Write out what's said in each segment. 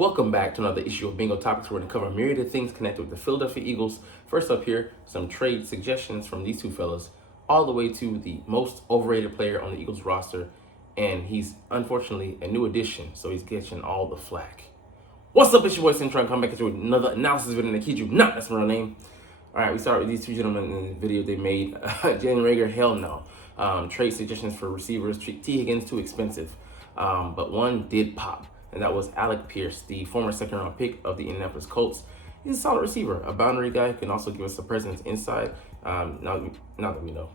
Welcome back to another issue of Bingo Topics, where we're going to cover a myriad of things connected with the Philadelphia Eagles. First up here, some trade suggestions from these two fellas, all the way to the most overrated player on the Eagles roster, and he's unfortunately a new addition, so he's getting all the flack. What's up, it's your boy Cintron, coming back into another analysis video, and I kid you not, that's my real name. All right, we start with these two gentlemen in the video they made. Jalen Reagor, hell no. Trade suggestions for receivers, T. Higgins, too expensive. But one did pop, and that was Alec Pierce, the former second-round pick of the Indianapolis Colts. He's a solid receiver, a boundary guy who can also give us a presence inside. Now that we know,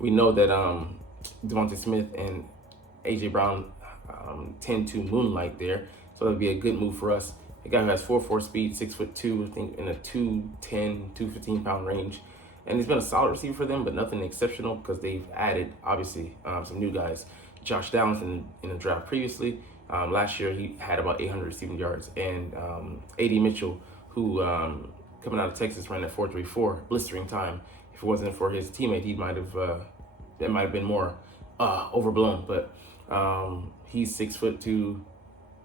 we know that Devontae Smith and A.J. Brown tend to moonlight there, so it'll be a good move for us. A guy who has 4.4 speed, 6'2", I think in a 210, 215-pound range. And he's been a solid receiver for them, but nothing exceptional because they've added, obviously, some new guys. Josh Downs in the draft previously. Last year, he had about 800 receiving yards. And A.D. Mitchell, who coming out of Texas ran at 4.34, blistering time. If it wasn't for his teammate, he might have that might have been more overblown. But he's 6'2",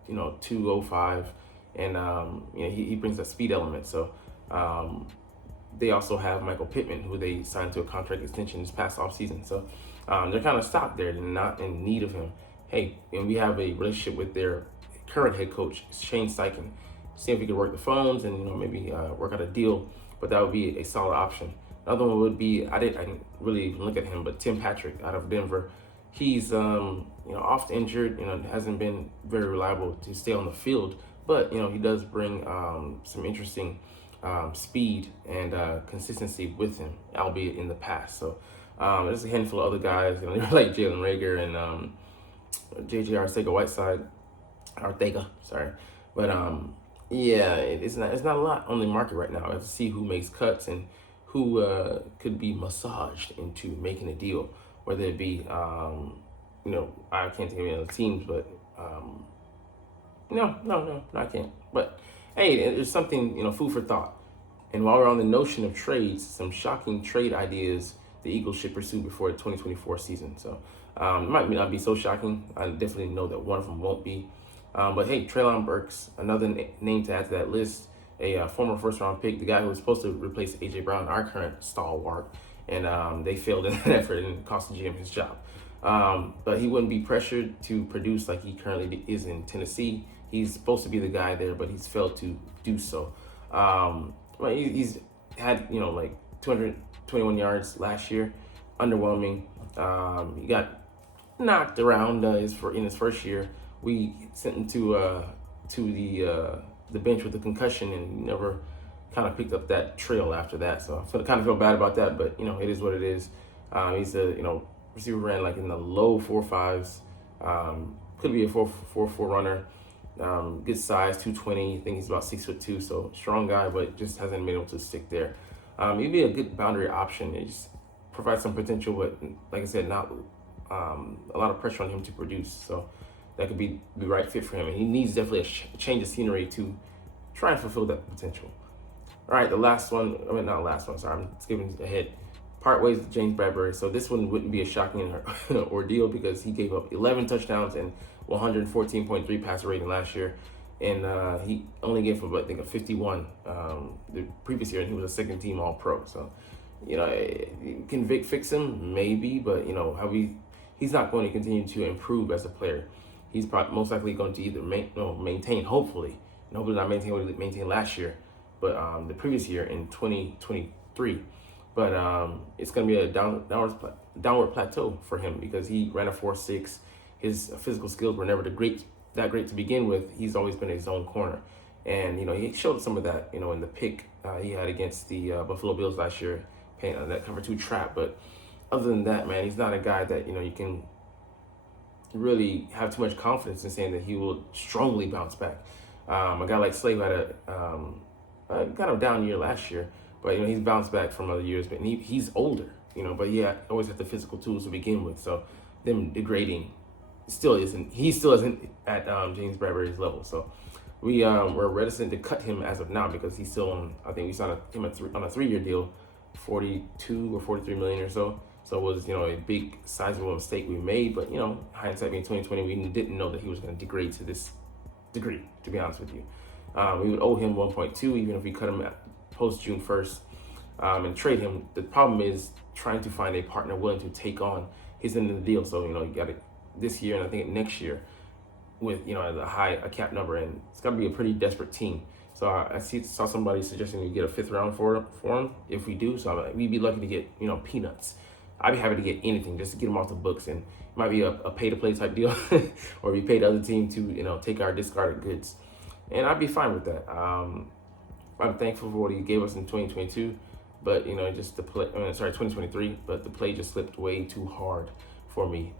205. And he brings that speed element. So they also have Michael Pittman, who they signed to a contract extension this past offseason. So they're kind of stopped there. They're not in need of him. Hey, and we have a relationship with their current head coach, Shane Steichen. See if we could work the phones and maybe work out a deal. But that would be a solid option. Another one would be I didn't really even look at him, but Tim Patrick out of Denver. He's oft injured. Hasn't been very reliable to stay on the field. But he does bring some interesting speed and consistency with him, albeit in the past. So there's a handful of other guys, like Jalen Reagor and J.J. Arcega, sorry. But it's not a lot on the market right now. I have to see who makes cuts and who could be massaged into making a deal, whether it be I can't think of any other teams, but. No, I can't. But hey, there's something, food for thought. And while we're on the notion of trades, some shocking trade ideas the Eagles should pursue before the 2024 season. So it might not be so shocking. I definitely know that one of them won't be. But hey, Treylon Burks, another name to add to that list, a former first-round pick, the guy who was supposed to replace A.J. Brown, our current stalwart. And they failed in that effort and cost the GM his job. But he wouldn't be pressured to produce like he currently is in Tennessee. He's supposed to be the guy there, but he's failed to do so. He's had, like 221 yards last year, underwhelming. He got knocked around in his first year. We sent him to the bench with a concussion, and he never kind of picked up that trail after that. So I kind of feel bad about that, but it is what it is. He's a receiver, ran like in the low 4.5s. Could be a 4.44 runner. Good size, 220. I think he's about 6'2", so strong guy, but just hasn't been able to stick there. He'd be a good boundary option. It just provides some potential, but like I said, not a lot of pressure on him to produce. So that could be the right fit for him. And he needs definitely a change of scenery to try and fulfill that potential. All right, the last one. Not last one. Sorry, I'm skipping ahead. Part ways with James Bradbury. So this one wouldn't be a shocking ordeal because he gave up 11 touchdowns and 114.3 passer rating last year, and he only gave up, I think, a 51 the previous year, and he was a second-team All-Pro. So, can Vic fix him? Maybe, but he's not going to continue to improve as a player. He's probably most likely going to either maintain, hopefully not maintain what he maintained last year, but the previous year in 2023. But it's going to be a downward plateau for him because he ran a 4.6. His physical skills were never that great to begin with. He's always been a zone corner. And, he showed some of that, in the pick he had against the Buffalo Bills last year, paying that cover 2 trap. But other than that, man, he's not a guy that, you can really have too much confidence in saying that he will strongly bounce back. A guy like Slade had a kind of down year last year, but, he's bounced back from other years. But he's older, but he always had the physical tools to begin with. So them degrading he still isn't at James Bradbury's level. So we're reticent to cut him as of now because he's still on, I think we signed him on a 3-year deal, 42 or 43 million or so. So it was, a big sizable mistake we made, but hindsight being 2020, we didn't know that he was going to degrade to this degree, to be honest with you. We would owe him 1.2 even if we cut him at post June 1st and trade him. The problem is trying to find a partner willing to take on his end of the deal. So, you got it this year and I think next year with, a cap number, and it's got to be a pretty desperate team. So I saw somebody suggesting we get a 5th round for him if we do. So we'd be lucky to get, peanuts. I'd be happy to get anything just to get him off the books, and it might be a pay-to-play type deal, or we pay the other team to, take our discarded goods, and I'd be fine with that. I'm thankful for what he gave us in 2022, but just the play. 2023, but the play just slipped way too hard for me.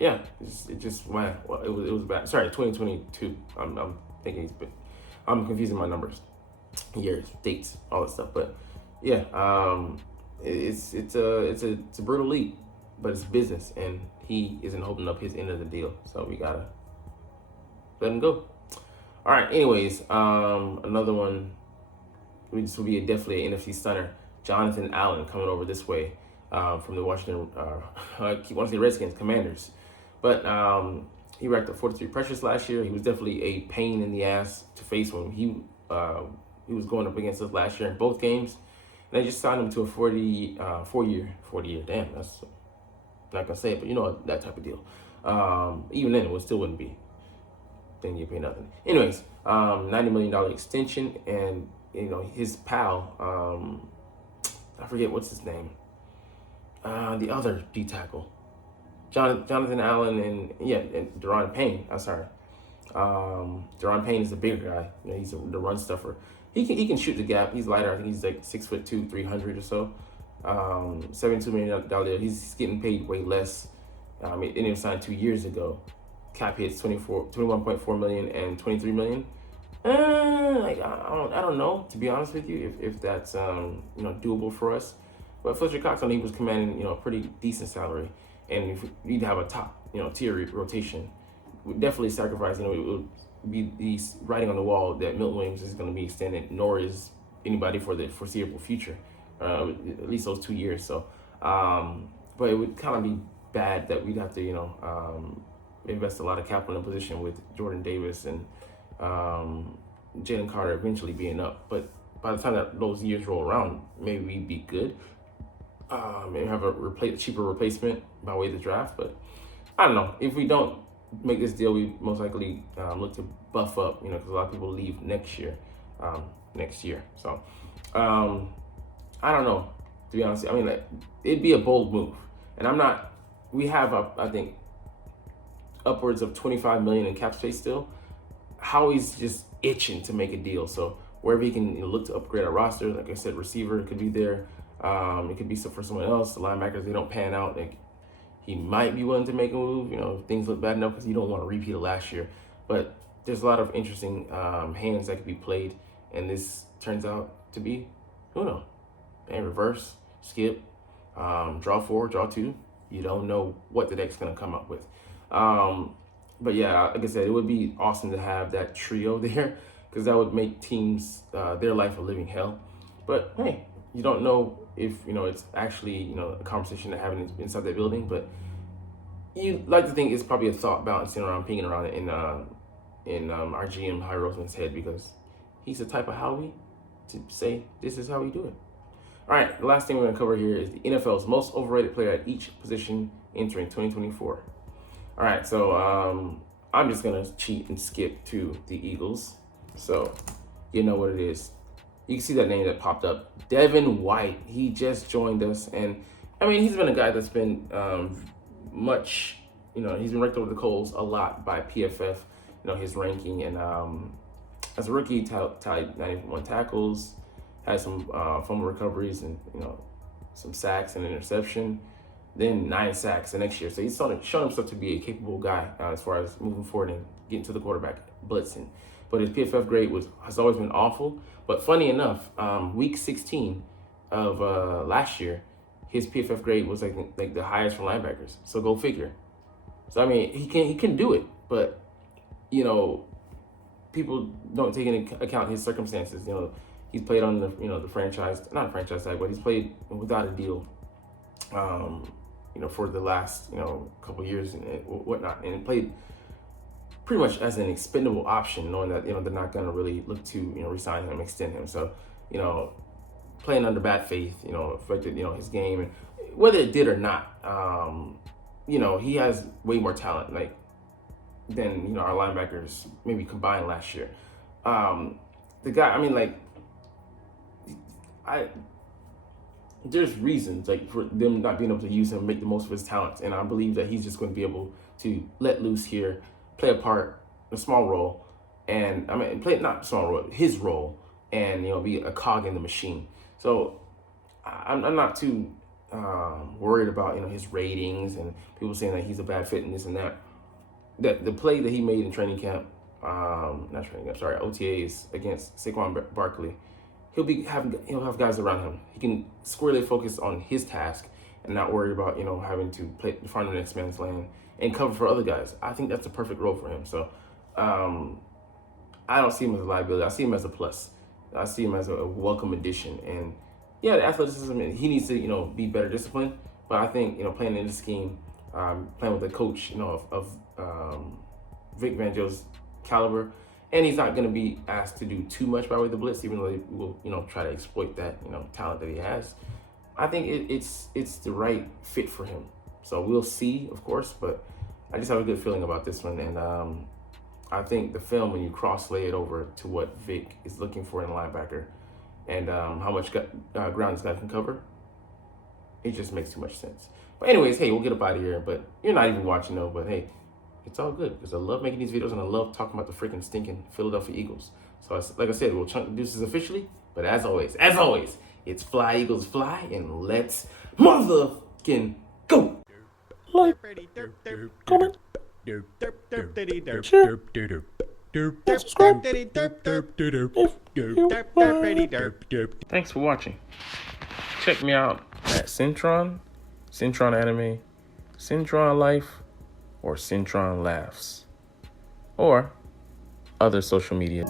It was bad. Sorry, 2022. I'm thinking I'm confusing my numbers, years, dates, all that stuff. But yeah, it's a brutal league, but it's business, and he isn't holding up his end of the deal. So we gotta let him go. All right. Anyways, another one. This will be definitely an NFC stunner. Jonathan Allen coming over this way from the Washington. I keep wanting to say Redskins, Commanders, but he racked up 43 pressures last year. He was definitely a pain in the ass to face when he was going up against us last year in both games. And they just signed him to a 40-year. Damn, that's not gonna say it, but that type of deal. Even then, it still wouldn't be. Then you pay nothing. Anyways, $90 million extension, and his pal, I forget what's his name. The other D tackle, Jonathan Allen, and Daron Payne. I'm sorry. Daron Payne is the bigger guy. He's the run stuffer. He can shoot the gap. He's lighter. I think he's like 6'2", 300 or so. $72 million deal. He's getting paid way less. It was signed 2 years ago. Cap hits 21.4 million and 23 million. I don't know, to be honest with you, if that's doable for us. But Fletcher Cox, he was commanding a pretty decent salary, and if we need to have a top tier rotation, we definitely sacrifice. It would be the writing on the wall that Milton Williams is going to be extended, nor is anybody for the foreseeable future, at least those 2 years. So, but it would kind of be bad that we'd have to invest a lot of capital in a position with Jordan Davis and Jalen Carter eventually being up. But by the time that those years roll around, maybe we'd be good. Maybe have a cheaper replacement by way of the draft. But I don't know. If we don't make this deal, we most likely look to buff up, because a lot of people leave next year. So I don't know, to be honest. It'd be a bold move. And we have, I think, upwards of 25 million in cap space still. Howie's just itching to make a deal. So wherever he can look to upgrade our roster, like I said, receiver could be there. It could be for someone else. The linebackers, they don't pan out. He might be willing to make a move, if things look bad enough, because you don't want to repeat of last year. But there's a lot of interesting hands that could be played, and this turns out to be, who knows? And reverse, skip, draw 4, draw 2. You don't know what the deck's going to come up with. But yeah, like I said, it would be awesome to have that trio there, because that would make teams, their life a living hell. But hey, you don't know if, it's actually, a conversation they're having inside that building. But you like to think it's probably a thought bouncing around, pinging around in our GM, Howie Roseman's head, because he's the type of Howie to say, this is how we do it. All right, the last thing we're going to cover here is the NFL's most overrated player at each position entering 2024. All right, so I'm just going to cheat and skip to the Eagles. So you know what it is. You can see that name that popped up. Devin White. He just joined us. And, he's been a guy that's been much, he's been raked over the coals a lot by PFF, his ranking. And as a rookie, tied 91 tackles, had some fumble recoveries and, some sacks and interception. Then 9 sacks the next year. So he's shown himself to be a capable guy as far as moving forward and getting to the quarterback, blitzing. But his PFF grade has always been awful. But funny enough, week 16 of last year, his PFF grade was like the highest for linebackers. So go figure. So he can do it, but people don't take into account his circumstances. He's played on the the franchise, not a franchise tag, but he's played without a deal. For the last couple of years and whatnot, and played pretty much as an expendable option, knowing that, they're not going to really look to, resign him, extend him. So, playing under bad faith, affected, his game. And whether it did or not, he has way more talent, like, than, our linebackers maybe combined last year. The guy, there's reasons, like, for them not being able to use him, make the most of his talents. And I believe that he's just going to be able to let loose here, play a part, a small role, and play not small role, his role, and be a cog in the machine. So I'm not too worried about his ratings and people saying that he's a bad fit and this and that. That the play that he made in training camp, OTAs against Saquon Barkley, he'll have guys around him. He can squarely focus on his task and not worry about having to find the next man's lane and cover for other guys. I think that's a perfect role for him. So I don't see him as a liability. I see him as a plus. I see him as a welcome addition. And yeah, the athleticism, he needs to be better disciplined. But I think playing in the scheme, playing with a coach of Vic Fangio's caliber, and he's not going to be asked to do too much by way of the blitz, even though they will try to exploit that talent that he has. I think it's the right fit for him. So we'll see, of course, but I just have a good feeling about this one. And I think the film, when you cross-lay it over to what Vic is looking for in a linebacker and how much ground this guy can cover, it just makes too much sense. But anyways, hey, we'll get up out of here. But you're not even watching, though. But hey, it's all good because I love making these videos and I love talking about the freaking stinking Philadelphia Eagles. So like I said, we'll chunk the deuces officially. But as always, it's fly, Eagles, fly, and let's motherfucking go. Like, comment, share, subscribe if you Thanks for watching. Check me out at Cintron, Cintron Anime, Cintron Life, or Cintron Laughs, or other social media.